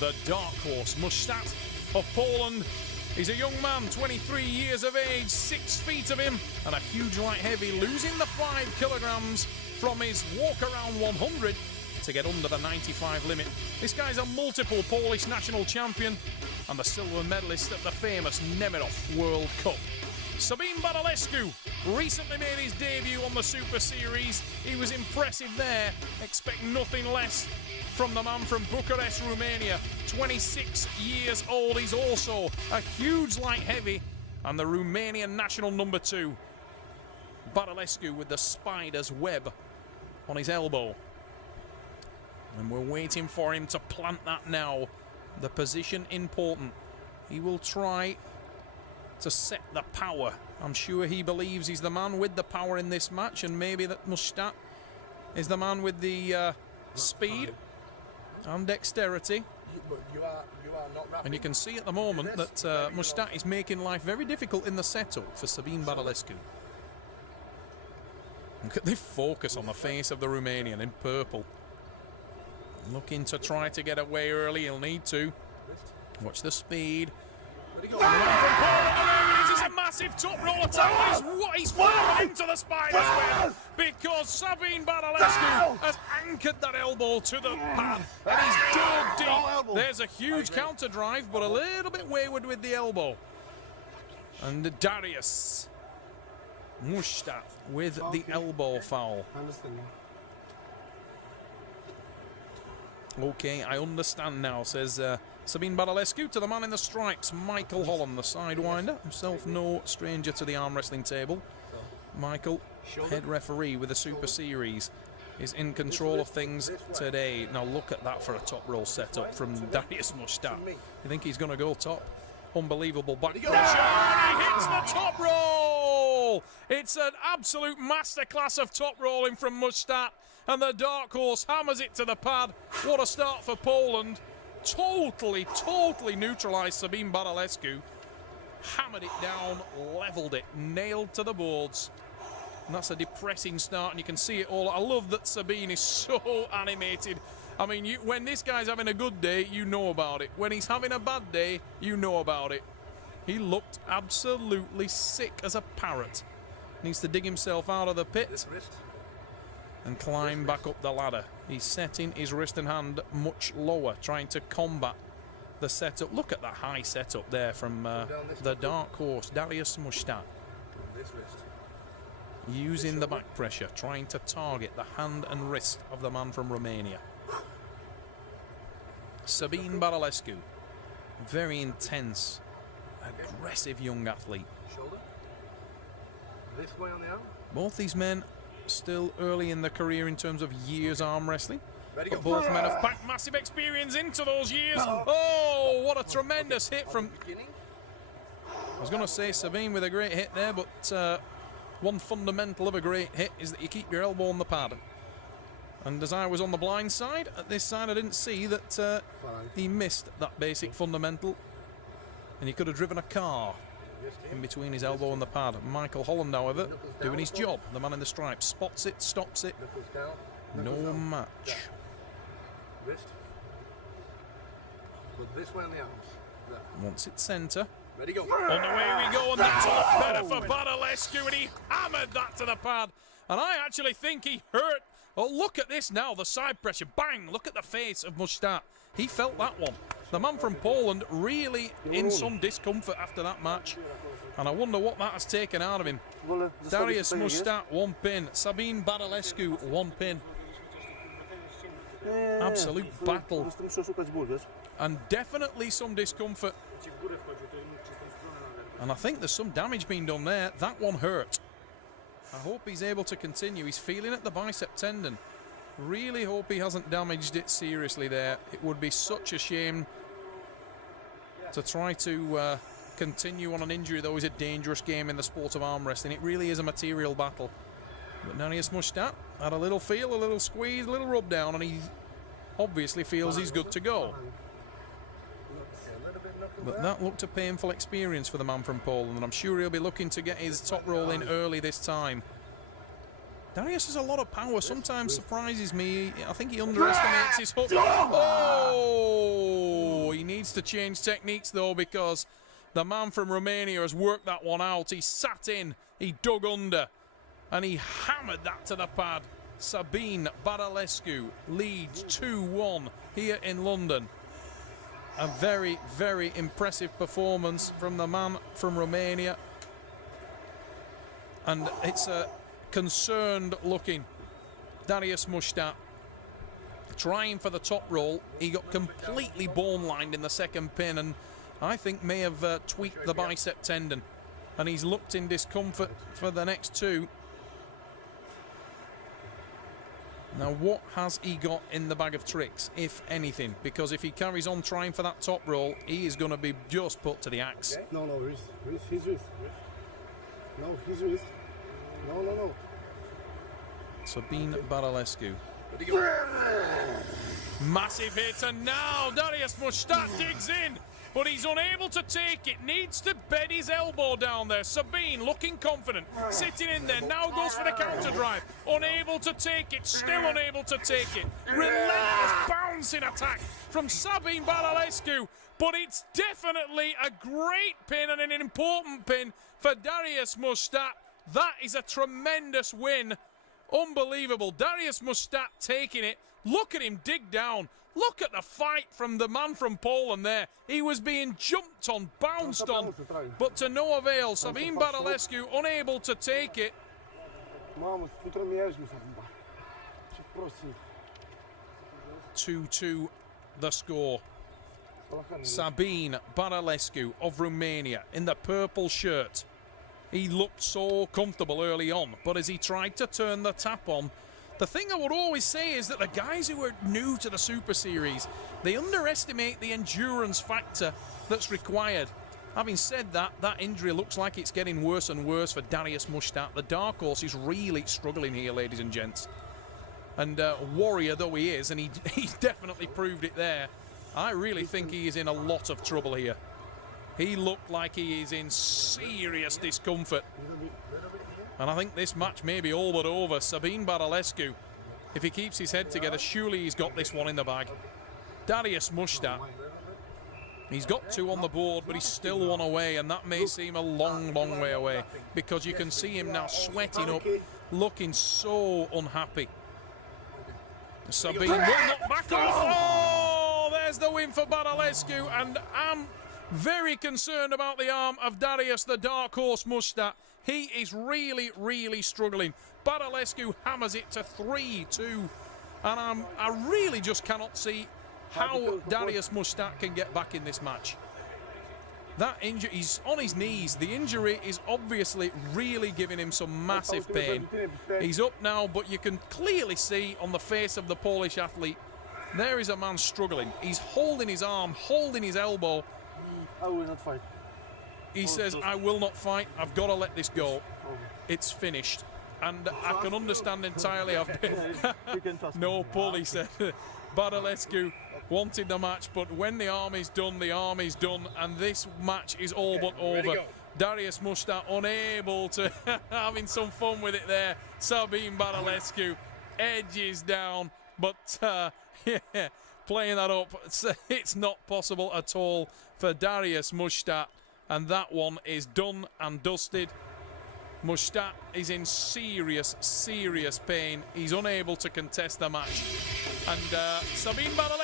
the dark horse, Muszczak of Poland. He's a young man, 23 years of age, 6 feet of him, and a huge light heavy, losing the 5 kilograms from his walk around 100 to get under the 95 limit. This guy's a multiple Polish national champion and the silver medalist at the famous Nemirov World Cup. Sabin Badulescu recently made his debut on the Super Series. He was impressive there. Expect nothing less from the man from Bucharest, Romania. 26 years old. He's also a huge light heavy and the Romanian national number 2. Badulescu with the spider's web on his elbow. And we're waiting for him to plant that now. The position important. He will try to set the power. I'm sure he believes he's the man with the power in this match, and maybe that Muszczak is the man with the speed and dexterity. And you can see at the moment that Muszczak is making life very difficult in the setup for Sabin Badulescu. Look at the focus on the face of the Romanian in purple. Looking to try to get away early, he'll need to. Watch the speed. This is a massive top roll attack. He's fallen into the spider's web because Sabin Badulescu has anchored that elbow to the pad and he's dug deep. There's a huge counter drive, but a little bit wayward with the elbow. And Darius Muszczak with the elbow foul. Okay, I understand now, says Sabin Badulescu to the man in the stripes, Michael Holland, the sidewinder, himself no stranger to the arm wrestling table. Michael, head referee with the Super Series, is in control of things today. Now look at that for a top roll setup from Darius Muszczak. You think he's going to go top? Unbelievable back pressure, and he hits the top roll! It's an absolute masterclass of top rolling from Muszczak, and the dark horse hammers it to the pad. What a start for Poland. Totally neutralised Sabin Badulescu. Hammered it down, levelled it, nailed to the boards. And that's a depressing start, and you can see it all. I love that Sabin is so animated. I mean, when this guy's having a good day, you know about it. When he's having a bad day, you know about it. He looked absolutely sick as a parrot. Needs to dig himself out of the pit and climb back up the ladder. He's setting his wrist and hand much lower, trying to combat the setup. Look at that high setup there from the dark horse, Darius Muszczak. Using the back pressure, trying to target the hand and wrist of the man from Romania. Sabin Badulescu, very intense, aggressive young athlete. This way on the arm. Both these men still early in their career in terms of years arm wrestling. But both men have packed massive experience into those years. Oh, what a tremendous hit from... I was going to say Sabin with a great hit there, but one fundamental of a great hit is that you keep your elbow on the pad. And as I was on the blind side, at this side I didn't see that he missed that basic fundamental. And he could have driven a car in between his elbow and the pad. Michael Holland, however, doing his job. The man in the stripes spots it, stops it. No match. Wrist. Look this way on the arms. Wants it centre. Ready, go. On the way we go, and that's all better for Badulescu, and he hammered that to the pad. And I actually think he hurt. Oh, look at this now, the side pressure, bang! Look at the face of Muszczak. He felt that one. The man from Poland really in some discomfort after that match. And I wonder what that has taken out of him. Darius Muszczak, 1 pin. Sabin Badulescu, 1 pin. Absolute battle. And definitely some discomfort. And I think there's some damage being done there. That one hurt. I hope he's able to continue. He's feeling at the bicep tendon. Really hope he hasn't damaged it seriously there. It would be such a shame to try to continue on an injury, though. Is a dangerous game in the sport of arm wrestling. It really is a material battle. But Darius Muszczak had a little feel, a little squeeze, a little rub down, and he obviously feels he's good to go. But that looked a painful experience for the man from Poland, and I'm sure he'll be looking to get his top roll in early this time. Darius has a lot of power, sometimes surprises me. I think he underestimates his hook. Oh! needs to change techniques, though, because the man from Romania has worked that one out. He sat in, he dug under, and he hammered that to the pad. Sabin Badulescu leads 2-1 here in London. A very, very impressive performance from the man from Romania. And it's a concerned-looking Dariusz Muszczak trying for the top roll. He got completely bone-lined in the second pin, and I think may have tweaked the bicep tendon. And he's looked in discomfort for the next two. Now, what has he got in the bag of tricks, if anything? Because if he carries on trying for that top roll, he is going to be just put to the axe. No, wrist, his wrist. No, his wrist. No. Sabin Badulescu. Massive hit, and now Dariusz Muszczak digs in, but he's unable to take it. Needs to bed his elbow down there. Sabin looking confident, sitting in there, now goes for the counter drive. Unable to take it, still unable to take it. Relentless bouncing attack from Sabin Badulescu, but it's definitely a great pin and an important pin for Dariusz Muszczak. That is a tremendous win. Unbelievable. Dariusz Muszczak taking it. Look at him dig down. Look at the fight from the man from Poland there. He was being jumped on, bounced on, but to no avail. Sabin Badulescu unable to take it. 2-2 the score. Sabin Badulescu of Romania in the purple shirt. He looked so comfortable early on, but as he tried to turn the tap on, the thing I would always say is that the guys who are new to the Super Series, they underestimate the endurance factor that's required. Having said that, that injury looks like it's getting worse and worse for Dariusz Muszczak. The dark horse is really struggling here, ladies and gents. And warrior though he is, and he definitely proved it there, I really think he is in a lot of trouble here. He looked like he is in serious discomfort. And I think this match may be all but over. Sabin Badulescu, if he keeps his head together, surely he's got this one in the bag. Dariusz Muszczak, he's got two on the board, but he's still one away, and that may seem a long, long way away, because you can see him now sweating up, looking so unhappy. Sabin will not back off. Oh, there's the win for Badulescu, and I'm very concerned about the arm of Dariusz, the dark horse Muszczak. He is really, really struggling. Badulescu hammers it to 3-2. And I really just cannot see how Dariusz Muszczak can get back in this match. That injury, he's on his knees. The injury is obviously really giving him some massive pain. He's up now, but you can clearly see on the face of the Polish athlete, there is a man struggling. He's holding his arm, holding his elbow. I will not fight. He says, I will not fight. I've got to let this go. It's finished. And I can understand entirely. No pull, he said. Badulescu wanted the match, but when the arm is done, the arm is done. And this match is all but over. Dariusz Muszczak unable to having some fun with it there. Sabin Badulescu edges down, but yeah, playing that up, it's not possible at all for Dariusz Muszczak. And that one is done and dusted. Muszczak is in serious, serious pain. He's unable to contest the match. And Sabin Badulescu